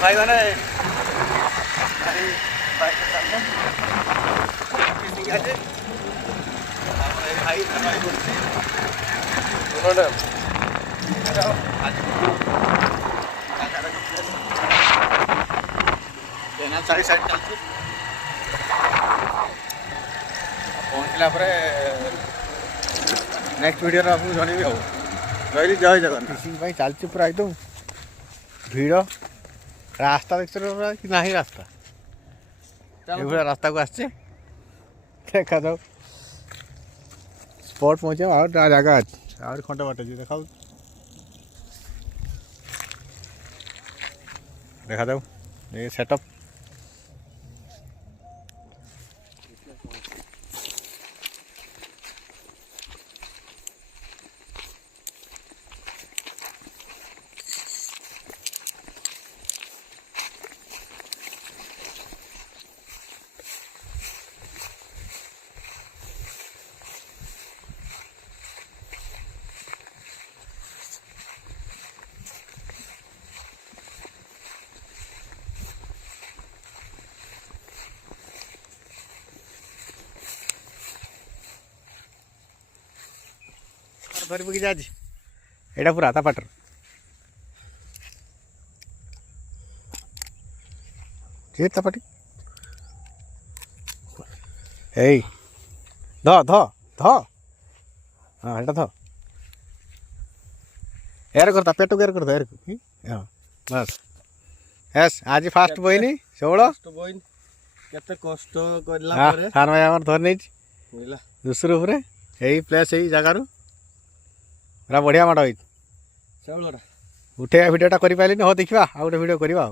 भाई मैंने सारी साइड चलती पहुँचला नेक्स्ट वीडियो आपको जनइबी हो रही जय जगन्नाथ फिशिंग चलती पूरा एकदम भिड़ रास्ता देख कि ना ही रास्ता ये रास्ता को आसचे देखा जाओ स्पॉट पहुँचे और जगह अच्छे और खंड बाट अच्छे देखा जाओ ये सेटअप धरी पकी जा एटा पूरा ता पाटर जे तापाटी ए ध ध ध हाँ एटा ध एर करता पेट एर करता एर हाँ बस यस आज फास्ट बहिनी शोल केते कष्ट करला परे सार भाई हमर धर नै दूसरे ऊपर यही प्लेस यही जगार पूरा बढ़िया माड़ उठे भिडियोटा कर पारे हो देखा आ गोटे भिडियो करवा।